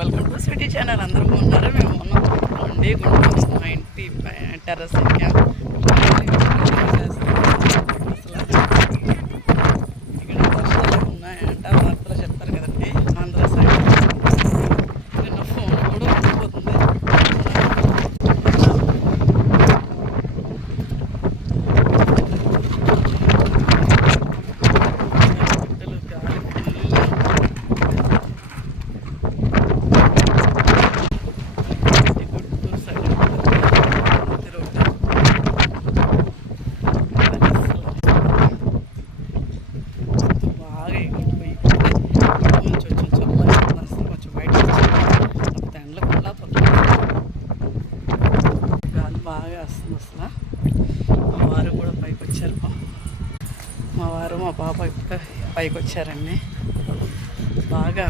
Welcome to city channel. అందరూ ఉన్నారు, మేము ఉన్నాం అండి. గుంటూరు మా ఇంటి టెర్రస్ ఎక్కాం. ఇక్కడ వర్షాలు ఉన్నాయంట, వార్తలు చెప్తారు కదండి. ఆంధ్ర సైడ్ నిన్న ఫోన్ కూడా ఉండిపోతుంది. బాగా వస్తుంది అసలు. మా వారు కూడా పైకి వచ్చారు. మా వారు మా పాప ఇప్పుడు పైకి వచ్చారండి. బాగా